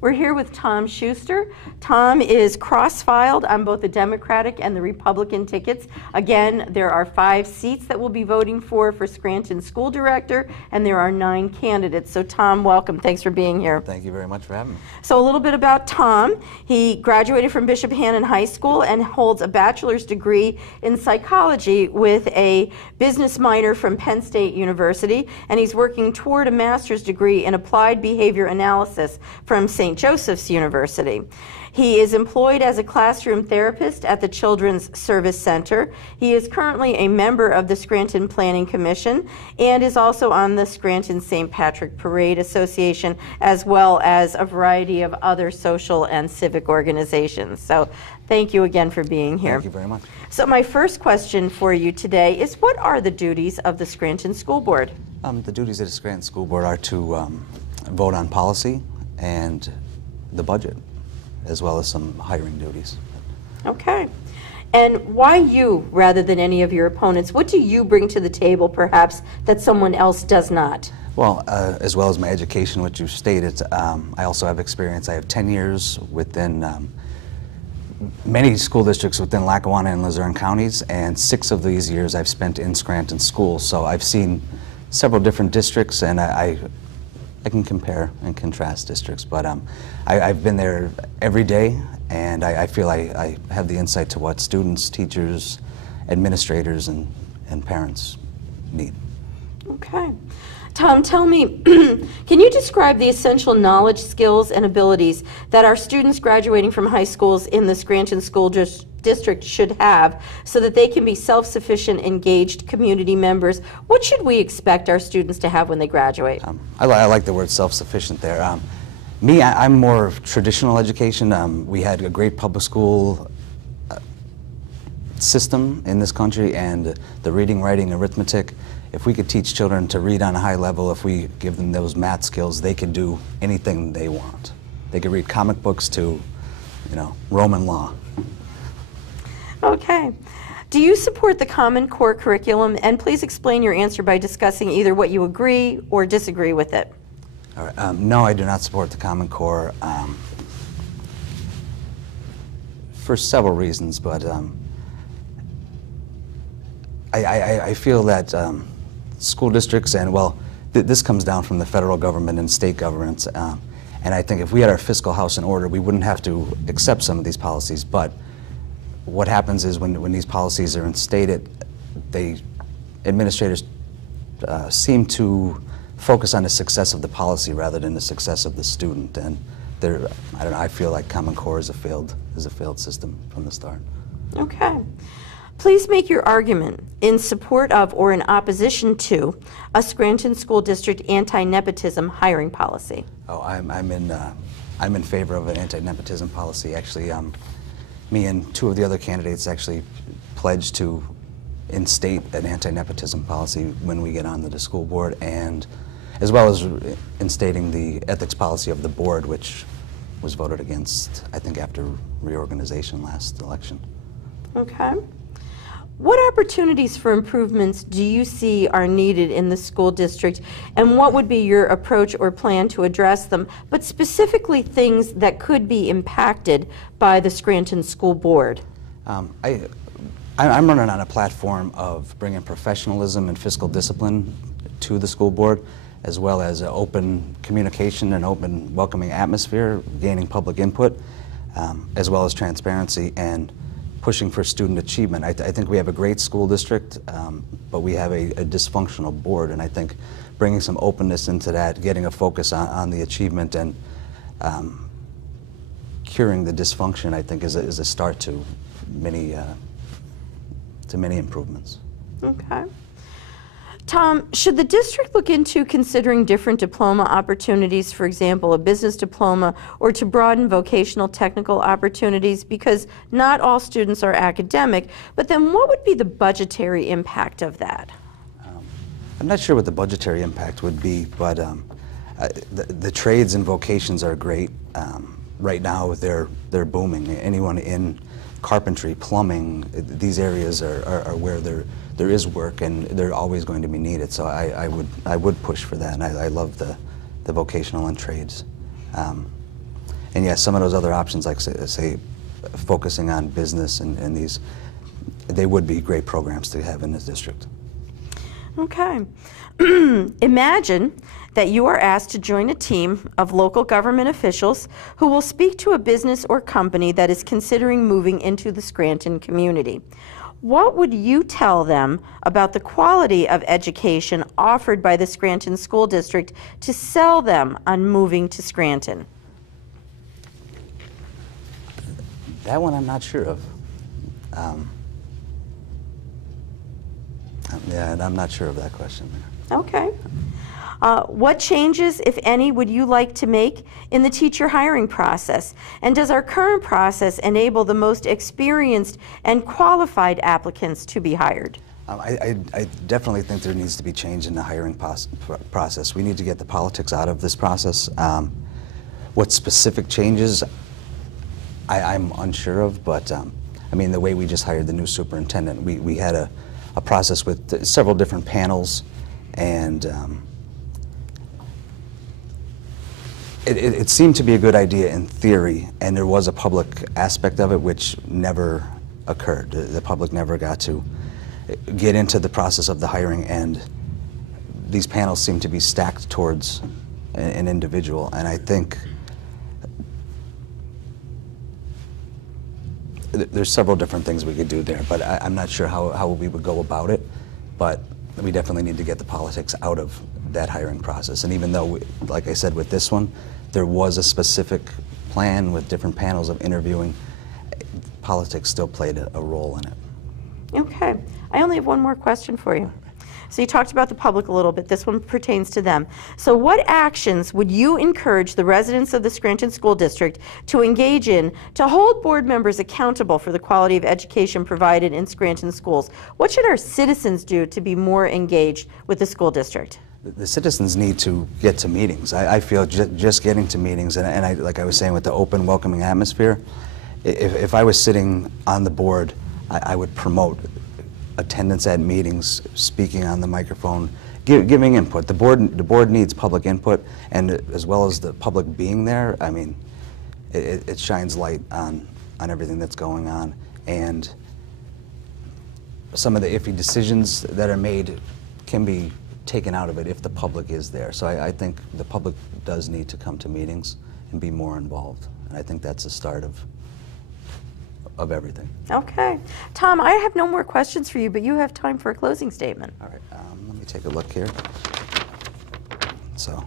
We're here with Tom Schuster. Tom is cross-filed on both the Democratic and the Republican tickets. Again, there are 5 seats that we'll be voting for Scranton School Director, and there are 9 candidates. So Tom, welcome. Thanks for being here. Thank you very much for having me. So a little bit about Tom. He graduated from Bishop Hannon High School and holds a bachelor's degree in psychology with a business minor from Penn State University, and he's working toward a master's degree in applied behavior analysis from St. Joseph's University. He is employed as a classroom therapist at the Children's Service Center. He is currently a member of the Scranton Planning Commission and is also on the Scranton St. Patrick Parade Association, as well as a variety of other social and civic organizations. So thank you again for being here. Thank you very much. So my first question for you today is, what are the duties of the Scranton School Board? The duties of the Scranton School Board are to vote on policy and the budget, as well as some hiring duties. Okay. And why you rather than any of your opponents? What do you bring to the table, perhaps, that someone else does not? Well, as well as my education, which you stated, I also have experience. I have 10 years within many school districts within Lackawanna and Luzerne counties, and 6 of these years I've spent in Scranton schools. So I've seen several different districts, and I can compare and contrast districts, but I've been there every day, and I feel I have the insight to what students, teachers, administrators, and parents need. Okay. Tom, tell me, can you describe the essential knowledge, skills, and abilities that our students graduating from high schools in the Scranton School District should have so that they can be self-sufficient, engaged community members? What should we expect our students to have when they graduate? I like the word self-sufficient there. I'm more of traditional education. We had a great public school system in this country, and the reading, writing, arithmetic. If we could teach children to read on a high level, if we give them those math skills, they could do anything they want. They could read comic books to, Roman law. Okay. Do you support the Common Core curriculum? And please explain your answer by discussing either what you agree or disagree with it. All right. No, I do not support the Common Core for several reasons, but I feel that school districts and, this comes down from the federal government and state governments, and I think if we had our fiscal house in order, we wouldn't have to accept some of these policies. But what happens is when these policies are instated, administrators seem to focus on the success of the policy rather than the success of the student, and I feel like Common Core is a failed system from the start. Okay. Please make your argument in support of or in opposition to a Scranton School District anti-nepotism hiring policy. Oh, I'm in favor of an anti-nepotism policy. Actually, me and 2 of the other candidates actually pledged to instate an anti-nepotism policy when we get on the school board, and as well as instating the ethics policy of the board, which was voted against, I think, after reorganization last election. Okay. What opportunities for improvements do you see are needed in the school district, and what would be your approach or plan to address them, but specifically things that could be impacted by the Scranton School Board? I'm running on a platform of bringing professionalism and fiscal discipline to the school board, as well as open communication and open, welcoming atmosphere, gaining public input, as well as transparency and pushing for student achievement. I think we have a great school district, but we have a dysfunctional board, and I think bringing some openness into that, getting a focus on the achievement, and curing the dysfunction, I think, is a start to many improvements. Okay. Tom, should the district look into considering different diploma opportunities, for example, a business diploma, or to broaden vocational technical opportunities? Because not all students are academic, but then what would be the budgetary impact of that? I'm not sure what the budgetary impact would be, but the trades and vocations are great. Right now, they're booming. Anyone in carpentry, plumbing, these areas are where there is work, and they're always going to be needed. So I would push for that, and I love the vocational and trades. And yes, some of those other options, like say focusing on business and these, they would be great programs to have in this district. Okay. Imagine that you are asked to join a team of local government officials who will speak to a business or company that is considering moving into the Scranton community. What would you tell them about the quality of education offered by the Scranton School District to sell them on moving to Scranton? That one I'm not sure of. Yeah, I'm not sure of that question there. Okay. What changes, if any, would you like to make in the teacher hiring process? And does our current process enable the most experienced and qualified applicants to be hired? I definitely think there needs to be change in the hiring process. We need to get the politics out of this process. What specific changes, I'm unsure of, but I mean, the way we just hired the new superintendent, we had a process with several different panels, and it seemed to be a good idea in theory, and there was a public aspect of it which never occurred. The public never got to get into the process of the hiring, and these panels seem to be stacked towards an individual, and I think there's several different things we could do there, but I'm not sure how we would go about it, but we definitely need to get the politics out of that hiring process. And even though, like I said, with this one, there was a specific plan with different panels of interviewing, politics still played a role in it. Okay. I only have one more question for you. So you talked about the public a little bit. This one pertains to them. So what actions would you encourage the residents of the Scranton School District to engage in to hold board members accountable for the quality of education provided in Scranton schools? What should our citizens do to be more engaged with the school district? The citizens need to get to meetings. I feel just getting to meetings, and I, like I was saying, with the open, welcoming atmosphere, if I was sitting on the board, I would promote attendance at meetings, speaking on the microphone, giving input. The board needs public input, and as well as the public being there, I mean, it shines light on everything that's going on, and some of the iffy decisions that are made can be taken out of it if the public is there. So I think the public does need to come to meetings and be more involved, and I think that's the start of everything. Okay. Tom, I have no more questions for you, but you have time for a closing statement. All right, let me take a look here. So,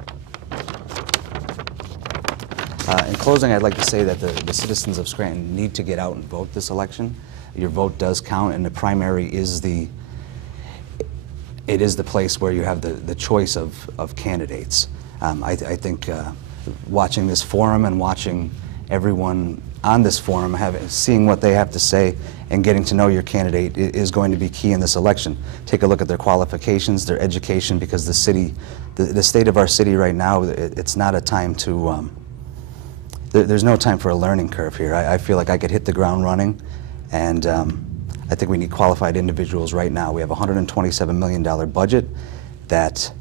in closing, I'd like to say that the citizens of Scranton need to get out and vote this election. Your vote does count, and the primary is the place where you have the choice of candidates. I think watching this forum and watching everyone on this forum, seeing what they have to say and getting to know your candidate is going to be key in this election. Take a look at their qualifications, their education, because the city, the state of our city right now, it's not a time to, there's no time for a learning curve here. I feel like I could hit the ground running, and I think we need qualified individuals right now. We have a $127 million budget that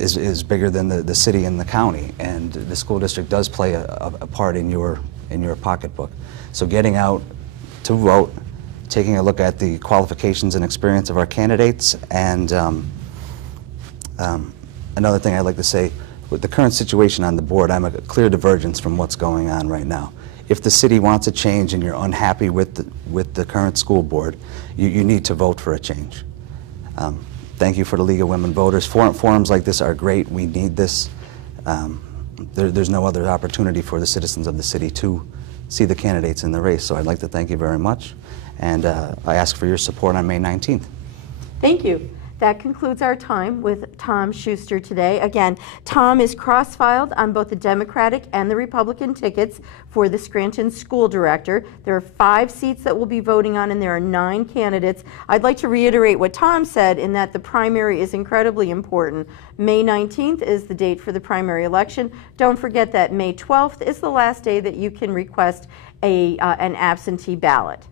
is bigger than the city and the county, and the school district does play a part in your pocketbook. So getting out to vote, taking a look at the qualifications and experience of our candidates, and another thing I'd like to say, with the current situation on the board, I'm a clear divergence from what's going on right now. If the city wants a change and you're unhappy with the current school board, you need to vote for a change. Thank you for the League of Women Voters. Forums like this are great. We need this. There's no other opportunity for the citizens of the city to see the candidates in the race. So I'd like to thank you very much. And I ask for your support on May 19th. Thank you. That concludes our time with Tom Schuster today. Again, Tom is cross-filed on both the Democratic and the Republican tickets for the Scranton School Director. There are 5 seats that we'll be voting on, and there are 9 candidates. I'd like to reiterate what Tom said in that the primary is incredibly important. May 19th is the date for the primary election. Don't forget that May 12th is the last day that you can request an absentee ballot.